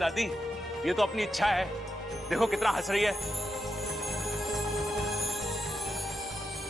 दादी, ये तो अपनी इच्छा है। देखो कितना हंस रही है।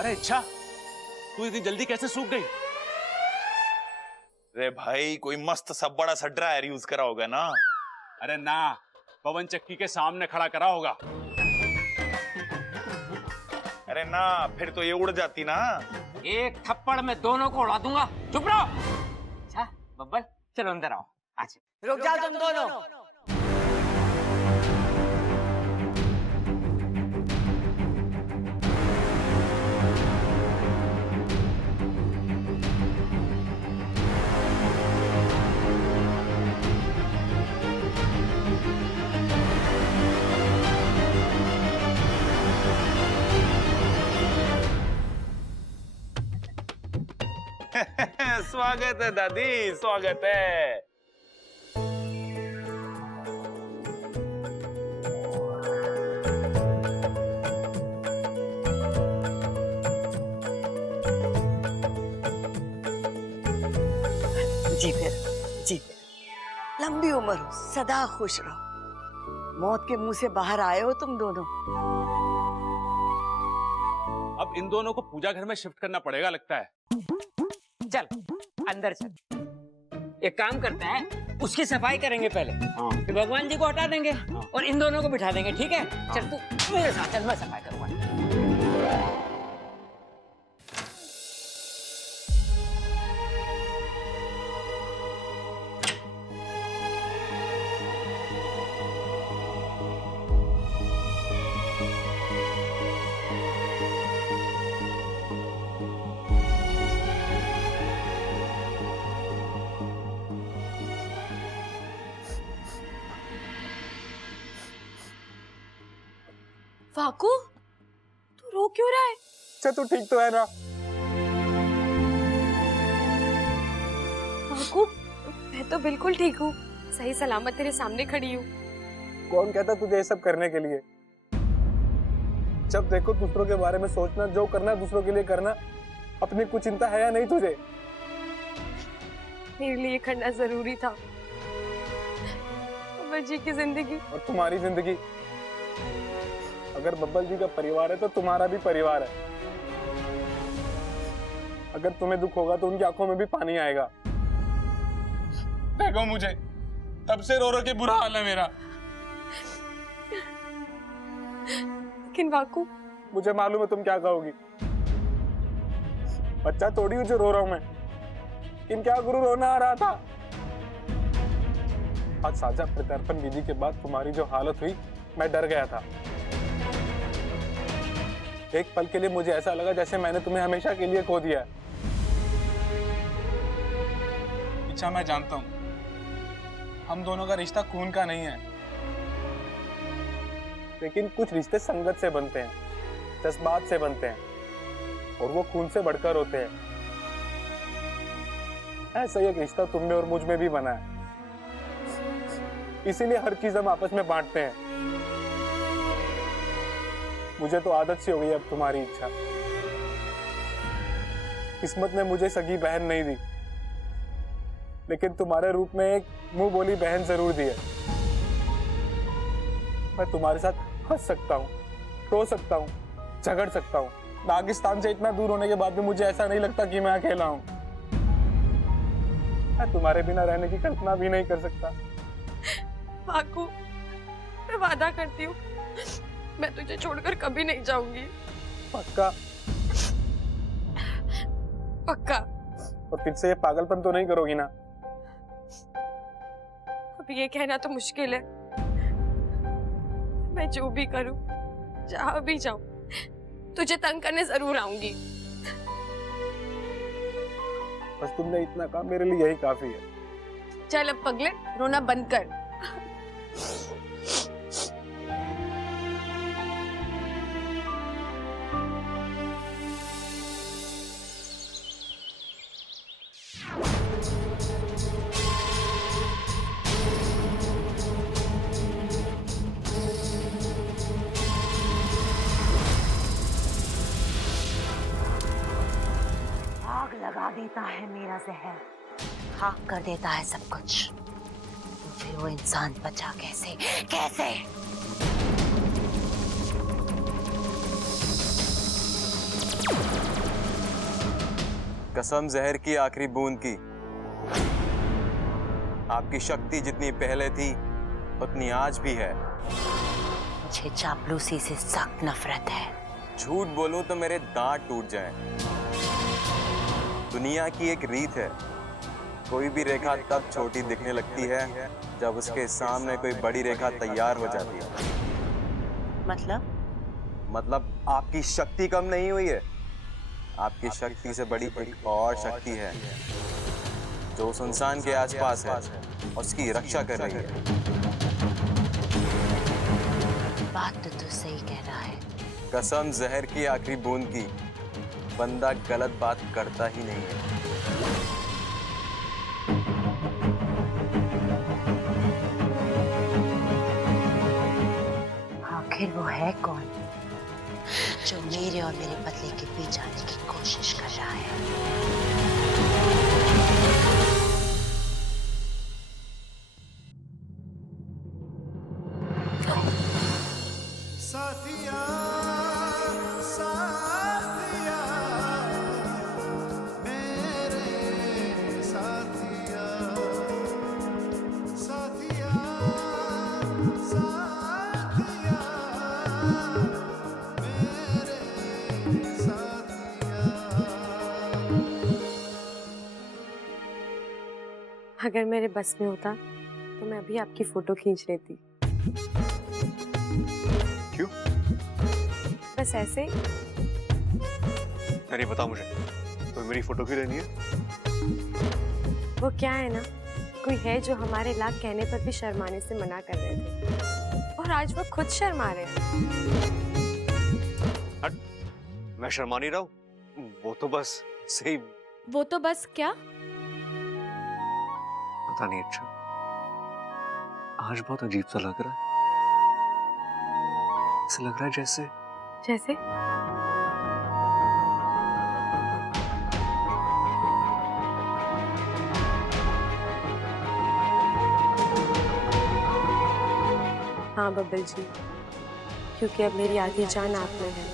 अरे इच्छा, तू इतनी जल्दी कैसे सूख गई? अरे भाई, कोई मस्त सा बड़ा सा ड्रायर यूज करा होगा ना। अरे ना, पवन चक्की के सामने खड़ा करा होगा। अरे ना, फिर तो ये उड़ जाती ना। एक थप्पड़ में दोनों को उड़ा दूंगा। चुप रहो। अच्छा बब्बल, चलो अंदर आओ। आज रुक जाओ तुम दोनों। स्वागत है दादी, स्वागत है। जी फिर लंबी उम्र हो, सदा खुश रहो। मौत के मुंह से बाहर आए हो तुम दोनों। अब इन दोनों को पूजा घर में शिफ्ट करना पड़ेगा लगता है। चल अंदर चल। एक काम करते हैं, उसकी सफाई करेंगे पहले, फिर भगवान जी को हटा देंगे और इन दोनों को बिठा देंगे। ठीक है? चल तू मेरे साथ चल, मैं सफाई करूंगा। वाकू, तू रो क्यों रहा है? अच्छा तू ठीक तो है ना? वाकू, मैं तो बिल्कुल ठीक हूँ, सही सलामत तेरे सामने खड़ी हूँ। कौन कहता तुझे ये सब करने के लिए? जब देखो दूसरों के बारे में सोचना, जो करना दूसरों के लिए करना। अपनी कुछ चिंता है या नहीं तुझे? मेरे लिए करना जरूरी था। अमर जी की जिंदगी और तुम्हारी जिंदगी। अगर बब्बल जी का परिवार है तो तुम्हारा भी परिवार है। अगर तुम्हें दुख होगा तो उनकी आंखों में भी पानी आएगा। देखो मुझे, तब से रो रो के बुरा हाल है मेरा। लेकिन वाकू, मुझे मालूम है तुम क्या कहोगी। बच्चा थोड़ी हूँ जो रो रहा हूं मैं। लेकिन क्या गुरु, रोना आ रहा था। आज साझा प्रत्यर्पण विधि के बाद तुम्हारी जो हालत हुई, मैं डर गया था। एक पल के लिए मुझे ऐसा लगा जैसे मैंने तुम्हें हमेशा के लिए खो दिया। इच्छा, मैं जानता हूं हम दोनों का रिश्ता खून का नहीं है, लेकिन कुछ रिश्ते संगत से बनते हैं, जज्बात से बनते हैं, और वो खून से बढ़कर होते हैं। ऐसा ही एक रिश्ता तुम में और मुझ में भी बना है। इसीलिए हर चीज हम आपस में बांटते हैं। मुझे तो आदत सी हो गई अब तुम्हारी इच्छा। किस्मत ने मुझे सगी बहन नहीं दी, लेकिन तुम्हारे रूप में एक मुंह बोली बहन जरूर दी है। मैं तुम्हारे साथ हंस सकता हूँ, रो सकता हूँ, झगड़ सकता हूँ। पाकिस्तान से इतना दूर होने के बाद भी मुझे ऐसा नहीं लगता कि मैं अकेला हूँ। मैं तुम्हारे बिना रहने की कल्पना भी नहीं कर सकता। वाकू, मैं वादा करती हूँ, मैं तुझे छोड़कर कभी नहीं जाऊंगी। पक्का? पक्का। और फिर से ये पागलपन तो नहीं करोगी ना? अब ये कहना तो मुश्किल है। मैं जो भी करूं, जहां भी जाऊं, तुझे तंग करने जरूर आऊंगी। बस तुमने इतना कहा, मेरे लिए यही काफी है। चल अब पगले, रोना बंद कर। आग लगा देता है मेरा जहर, खाक कर देता है सब कुछ। फिर वो इंसान बचा कैसे? कैसे? कसम जहर की आखिरी बूंद की, आपकी शक्ति जितनी पहले थी उतनी आज भी है। मुझे चापलूसी से सख्त नफरत है। झूठ बोलूं तो मेरे दांत टूट जाएं। दुनिया की एक रीत है, कोई भी रेखा तब छोटी दिखने लगती है जब उसके सामने कोई बड़ी रेखा तैयार हो जाती है। मतलब आपकी शक्ति कम नहीं हुई है। आपकी शक्ति से बड़ी एक और शक्ति है जो उस इंसान के आसपास है और उसकी रक्षा कर रही है। बात तो तू सही कह रहा है। कसम जहर की आखिरी बूंद की, बंदा गलत बात करता ही नहीं है। आखिर वो है कौन जो मेरे और मेरे बदले के बीच आने की कोशिश कर रहा है? साथिया साथिया मेरे साथिया साथिया साथिया मेरे साथिया। अगर मेरे बस में होता तो मैं अभी आपकी फोटो खींच लेती। क्यों? बस ऐसे ही। नहीं बता मुझे, तो मेरी फोटो क्यों लेनी है? वो क्या है ना, कोई है जो हमारे लाख कहने पर भी शर्माने से मना कर रहे थे और आज वो खुद शर्मा रहे हैं। हट, मैं शर्मा नहीं रहा हूँ, वो तो बस सही। वो तो बस क्या? पता नहीं, अच्छा आज बहुत अजीब सा लग रहा है। ऐसा लग रहा है जैसे जैसे हाँ बब्बल जी, क्योंकि अब मेरी आधी जान आप में है।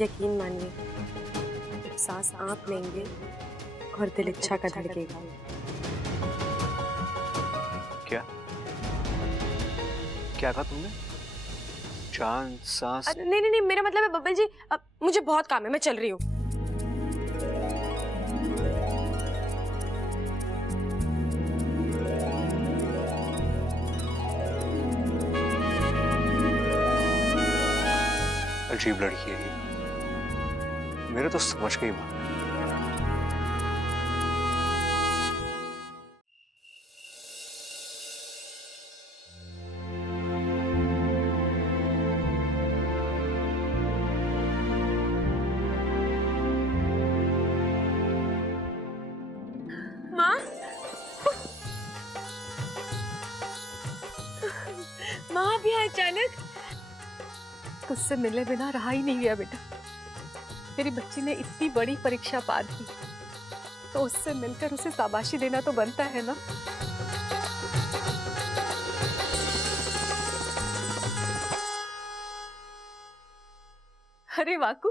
यकीन मानिए, एक सांस आप लेंगे और दिल इच्छा का धड़केगा। क्या क्या कहा तुमने? जान सांस? नहीं नहीं नहीं, मेरा मतलब है बब्बल जी, अब मुझे बहुत काम है, मैं चल रही हूँ। अजीब लड़की है ये, मेरे तो समझ गई बात। माँ, माँ भी अचानक? तुझसे मिले बिना रहा ही नहीं गया बेटा। तेरी बच्ची ने इतनी बड़ी परीक्षा पार की, तो उससे मिलकर उसे शाबाशी देना तो बनता है ना। अरे वाकू,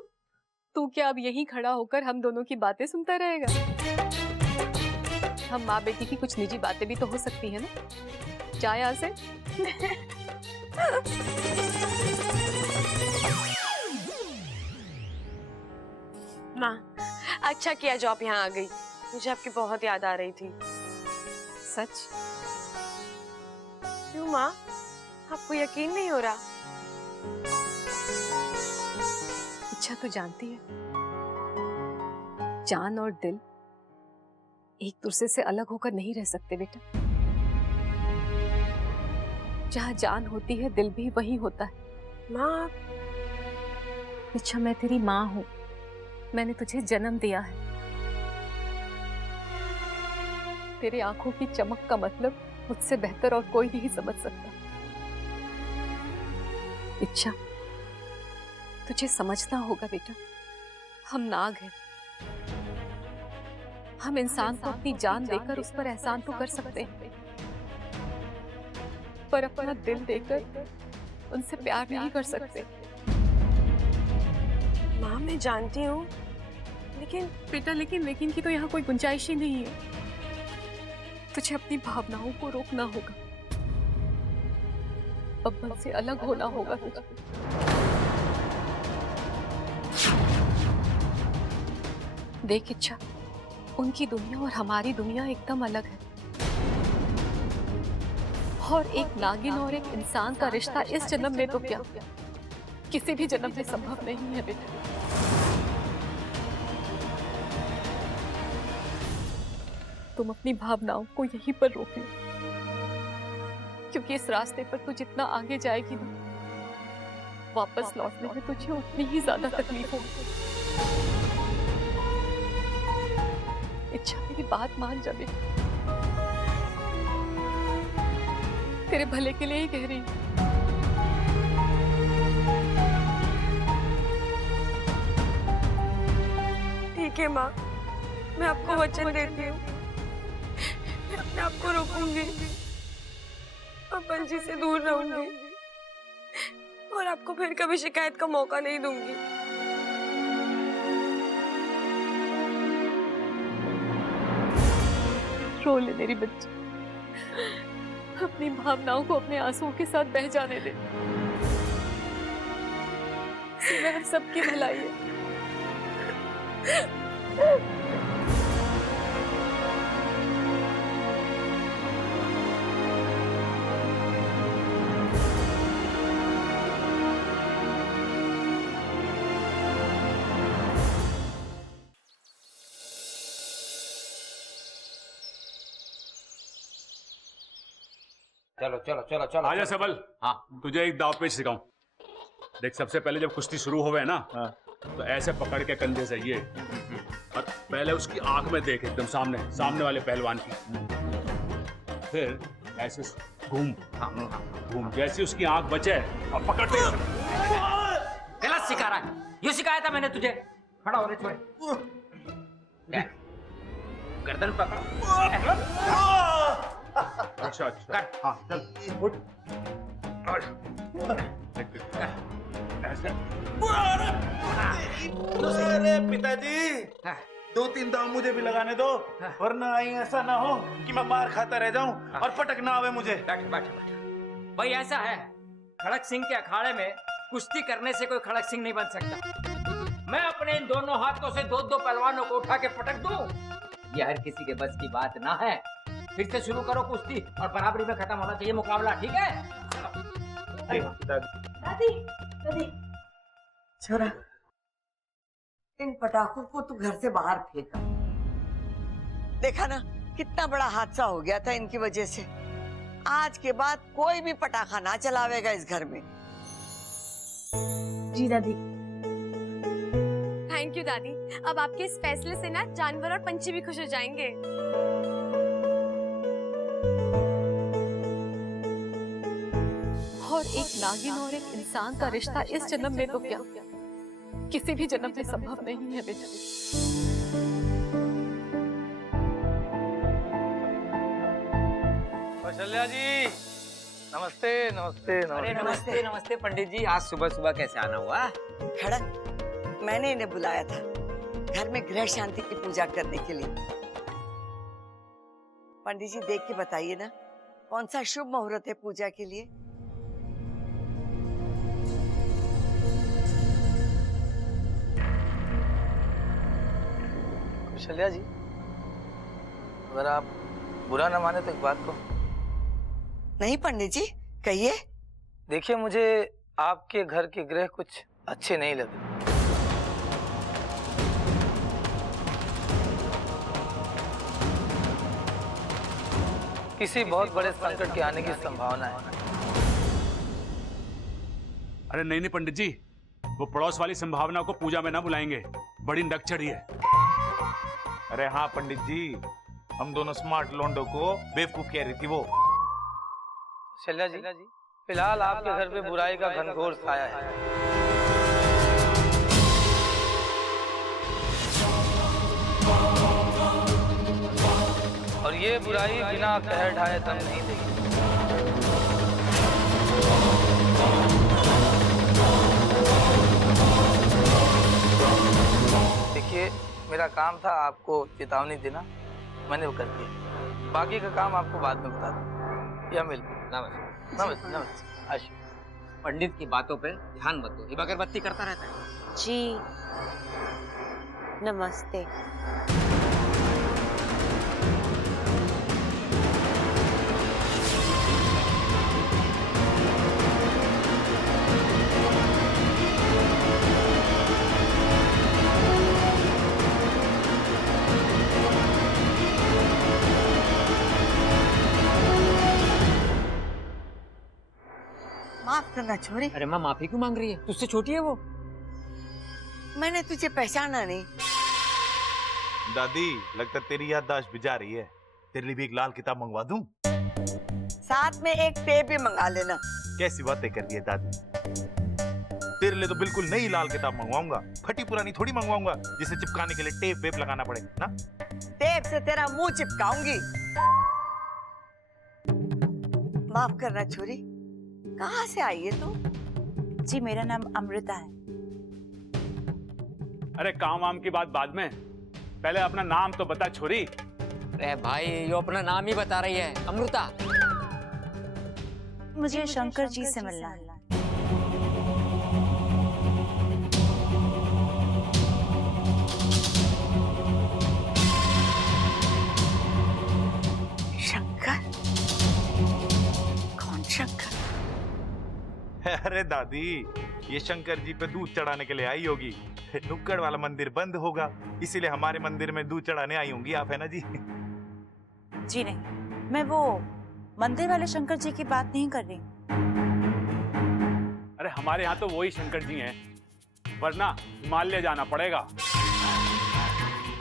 तू क्या अब यहीं खड़ा होकर हम दोनों की बातें सुनता रहेगा? हम माँ बेटी की कुछ निजी बातें भी तो हो सकती है ना। जा यहाँ से। माँ, अच्छा किया जो आप यहाँ आ गई, मुझे आपकी बहुत याद आ रही थी। सच? क्यों माँ, आपको यकीन नहीं हो रहा? इच्छा तो जानती है, जान और दिल एक दूसरे से अलग होकर नहीं रह सकते बेटा। जहाँ जान होती है दिल भी वही होता है। माँ, इच्छा, मैं तेरी माँ हूँ, मैंने तुझे जन्म दिया है। तेरे आंखों की चमक का मतलब मुझसे बेहतर और कोई नहीं समझ सकता। इच्छा, तुझे समझना होगा बेटा, हम नाग हैं। हम इंसान को अपनी जान देकर उस पर एहसान तो कर सकते हैं, पर अपना दिल देकर उनसे प्यार नहीं कर सकते। माँ मैं जानती हूँ, लेकिन बेटा लेकिन की तो यहाँ कोई गुंजाइश ही नहीं है। तुझे अपनी भावनाओं को रोकना होगा, अब्बल से अलग होना होगा तुझे। देख इच्छा, उनकी दुनिया और हमारी दुनिया एकदम अलग है, और एक नागिन और एक इंसान का रिश्ता इस जन्म में तो क्या किसी भी जन्म में संभव नहीं है बेटा। तुम अपनी भावनाओं को यहीं पर रोक लो, क्योंकि इस रास्ते पर तू जितना आगे जाएगी ना, वापस लौटने में तुझे उतनी ही ज्यादा तकलीफ होगी। इच्छा मेरी बात मान जा बेटा, तेरे भले के लिए ही कह रही हूँ। ठीक है माँ, मैं आपको वचन देती हूँ, मैं अपने आप को रोकूंगी, अब्बल जी से दूर रहूंगी और आपको फिर कभी शिकायत का मौका नहीं दूंगी। रो ले मेरी बच्ची, अपनी भावनाओं को अपने आंसुओं के साथ बह जाने दे। इसमें हम सबकी भलाई है। चलो चलो चलो चलो आजा सबल। हाँ तुझे एक दाव पेच सिखाऊं। देख, सबसे पहले जब कुश्ती शुरू होवे ना, तो ऐसे पकड़ के कंधे से ये, और पहले उसकी आंख में देख, एकदम सामने वाले पहलवान की, फिर ऐसे घूम, जैसे उसकी आंख बचे और पकड़ दे। गलत सिखा रहा है, यूं सिखाया था मैंने तुझे। खड़ा हो रे छोरे, गर्दन पकड़। अच्छा हाँ चल उठ। अरे पिताजी, 2-3 दाव मुझे भी लगाने दो, वरना ऐसा ना हो कि मैं मार खाता रह जाऊं और पटक ना आवे मुझे। बैठ। भाई ऐसा है, खड़क सिंह के अखाड़े में कुश्ती करने से कोई खड़क सिंह नहीं बन सकता। मैं अपने इन दोनों हाथों से 2-2 पहलवानों को उठा के पटक दूं, ये हर किसी के बस की बात ना है। फिर से शुरू करो कुश्ती, और बराबरी में खत्म होना चाहिए मुकाबला, ठीक है? दादी छोरा, इन पटाखों को तू घर से बाहर फेंका। देखा ना कितना बड़ा हादसा हो गया था इनकी वजह से। आज के बाद कोई भी पटाखा ना चलावेगा इस घर में। जी दादी। थैंक यू दादी, अब आपके इस फैसले से ना जानवर और पंछी भी खुश हो जाएंगे। और एक नागिन और एक इंसान का रिश्ता इस जन्म में तो क्या किसी भी जन्म में संभव नहीं है बेटा। कौशल्या जी, नमस्ते नमस्ते अरे नमस्ते नमस्ते पंडित जी, आज सुबह सुबह कैसे आना हुआ? खड़क, मैंने इन्हें बुलाया था घर में गृह शांति की पूजा करने के लिए। पंडित जी देख के बताइए ना, कौन सा शुभ मुहूर्त है पूजा के लिए? कौशल्या जी, अगर आप बुरा न माने तो एक बात को। नहीं पंडित जी, कहिए। देखिए, मुझे आपके घर के गृह कुछ अच्छे नहीं लगे। किसी बहुत बड़े संकट के आने की संभावना है। अरे नहीं पंडित जी, वो पड़ोस वाली संभावना को पूजा में ना बुलाएंगे, बड़ी नक चढ़ी है। अरे हाँ पंडित जी, हम दोनों स्मार्ट लोंडो को बेवकूफ कह रही थी वो। शैल्या जी, फिलहाल आपके घर पे बुराई का घनघोर छाया है। ये बुराई बिना कह ढाए दम नहीं देगी। देखिए, मेरा काम था आपको चेतावनी देना, मैंने वो कर दिया। बाकी का काम आपको बाद में बता दूँ। या मिल नमस्ते नमस्ते नमस्ते। आशु, पंडित की बातों पे ध्यान मत दो, ये अगरबत्ती करता रहता है। जी नमस्ते। माफ करना छोरी, अरे माँ माफी क्यों मांग रही है? तुझसे छोटी है वो। मैंने तुझे पहचाना नहीं। दादी, लगता तेरी याददाश्त भी जा रही है। तेरे लिए भी एक लाल किताब मंगवा दूं? साथ में एक टेप भी मंगा लेना। कैसी बातें कर रही है दादी। तेरे लिए तो बिल्कुल नई लाल किताब मंगवाऊंगा, फटी पुरानी थोड़ी मंगवाऊंगा जिसे चिपकाने के लिए टेप वेप लगाना पड़े ना। टेप से तेरा मुंह चिपकाऊंगी। माफ करना छोरी, कहाँ से आई है तू? जी मेरा नाम अमृता है। अरे काम वाम की बात बाद में, पहले अपना नाम तो बता छोरी। अरे भाई, ये अपना नाम ही बता रही है, अमृता। मुझे शंकर जी से मिलना है। शंकर? कौन शंकर? अरे दादी, ये शंकर जी पे दूध चढ़ाने के लिए आई होगी। नुक्कड़ वाला मंदिर बंद होगा, इसीलिए हमारे मंदिर में दूध चढ़ाने आई होंगी आप, है ना जी? जी नहीं, मैं वो मंदिर वाले शंकर जी की बात नहीं कर रही। अरे हमारे यहाँ तो वही शंकर जी हैं, वरना हिमालय जाना पड़ेगा।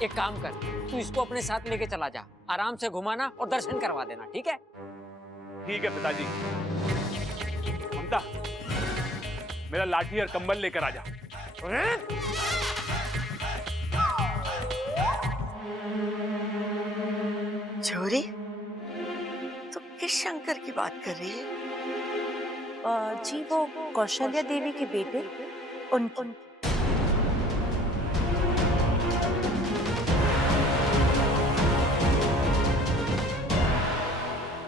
एक काम कर, तू इसको अपने साथ लेके चला जा, आराम से घुमाना और दर्शन करवा देना, ठीक है? ठीक है पिताजी। ममता, मेरा लाठी और कंबल लेकर आ जा। छोरी, तू किस शंकर की बात कर रही है? जी वो कौशल्या देवी के बेटे, उनकी।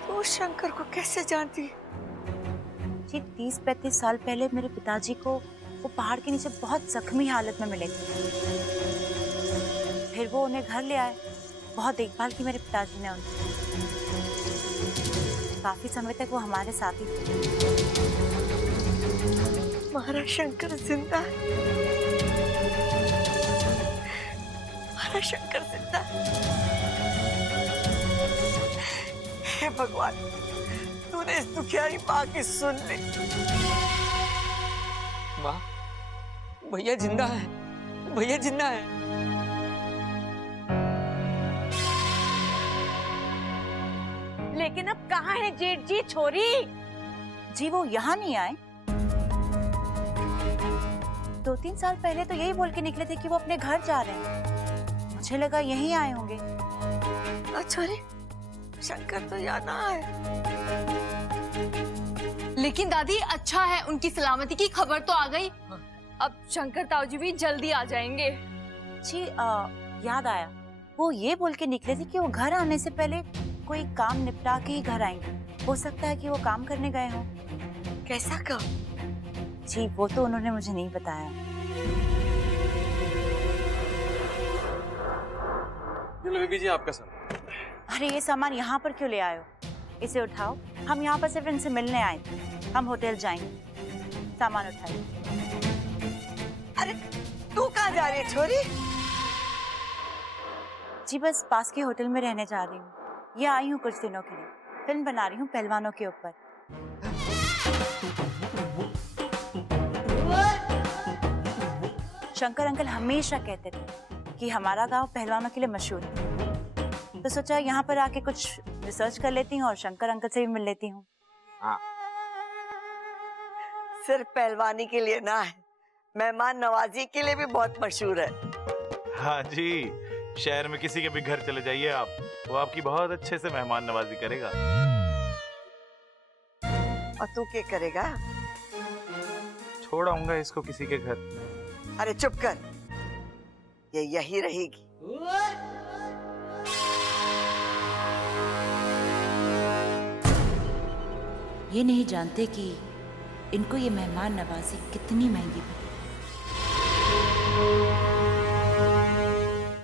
तू शंकर को कैसे जानती है? जी 30-35 साल पहले मेरे पिताजी को वो पहाड़ के नीचे बहुत जख्मी हालत में मिले थे। फिर वो उन्हें घर ले आए, बहुत देखभाल की मेरे पिताजी ने उनकी। काफी समय तक वो हमारे साथ ही थे। हमारा शंकर जिंदा है। हमारा शंकर जिंदा है। हे भगवान, तूने इस दुखियारी माँ की सुन ली। माँ, भैया जिंदा है, भैया जिंदा है। लेकिन अब कहाँ है जेठ जी? छोरी जी वो यहाँ नहीं आए। 2-3 साल पहले तो यही बोल के निकले थे कि वो अपने घर जा रहे हैं। मुझे लगा यहीं आए होंगे। अच्छा रे, शंकर तो यहाँ ना आए। लेकिन दादी अच्छा है, उनकी सलामती की खबर तो आ गई। अब शंकर ताऊजी भी जल्दी आ जाएंगे। जी याद आया, वो ये बोल के निकले थे कि वो घर आने से पहले कोई काम निपटा के ही घर आएंगे। हो सकता है कि वो काम करने गए हों। कैसा काम? जी वो तो उन्होंने मुझे नहीं बताया। बीबी जी आपका सामान। अरे ये सामान यहाँ पर क्यों ले आए हो? इसे उठाओ, हम यहाँ पर सिर्फ इनसे मिलने आए थे। हम होटल जाएंगे। सामान उठाइए। अरे तू कहाँ जा रही है छोरी? जी बस पास के होटल में रहने जा रही हूँ। ये आई हूँ कुछ दिनों के लिए, फिल्म बना रही हूँ पहलवानों के ऊपर। शंकर अंकल हमेशा कहते थे कि हमारा गांव पहलवानों के लिए मशहूर है, तो सोचा यहाँ पर आके कुछ रिसर्च कर लेती हूँ और शंकर अंकल से भी मिल लेती हूँ। हाँ, सिर्फ पहलवानी के लिए ना है, मेहमान नवाजी के लिए भी बहुत मशहूर है। हाँ जी, शहर में किसी के भी घर चले जाइए आप, वो आपकी बहुत अच्छे से मेहमान नवाजी करेगा। और तू क्या करेगा? छोड़ आऊंगा इसको किसी के घर। अरे चुप कर, ये यही रहेगी। ये नहीं जानते कि इनको ये मेहमान नवाजी कितनी महंगी पड़ी।